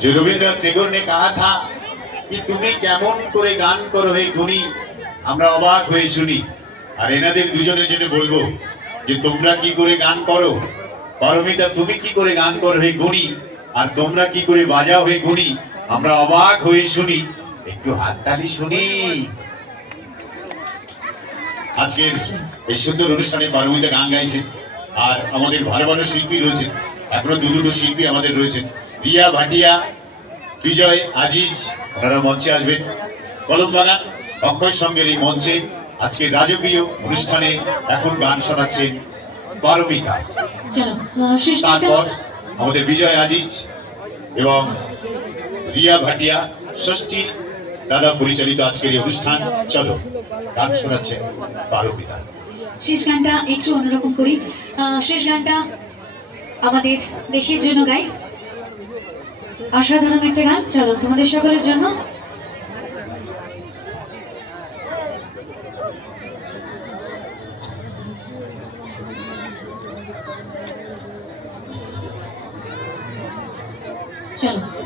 जो रविन्द्रनाथ टेगोर ने कहा था कि तुम्हें কেমন করে গান করো হে গুণী, আমরা অবাক হয়ে শুনি। আর এনাদের দুজনের জন্য বলবো যে তোমরা কি করে গান করো, পারমিতা তুমি কি করে গান করো হে গুণী, আর তোমরা কি করে বাজাও হে গুণী, আমরা অবাক হয়ে শুনি। একটু হাততালি শুনি। আজকের এই সুন্দর অনুষ্ঠানে পারমিতা গান গাইছে, আর আমাদের ভালো ভালো শিল্পী রয়েছে, এখনো দুটো শিল্পী আমাদের রয়েছেন, রিয়া ভাটিয়া, বিজয় আজিজ, ওনারা মঞ্চে আসবেন। কলমবাগান অক্ষয় সঙ্গের এই মঞ্চে আজকে রাজকীয় অনুষ্ঠানে এখন গান শোনাচ্ছেন পারমিতা। তারপর আমাদের বিজয় আজিজ এবং রিয়া ভাটিয়া, ষষ্ঠী দাদা পরিচালিত আজকের এই অনুষ্ঠান। চলো গান শোনাচ্ছেন পারমিতা। শেষ গানটা একটু অন্যরকম করি। শেষ গানটা আমাদের দেশের জন্য গাই, অসাধারণ একটা গান। চলো তোমাদের সকলের জন্য। চলো।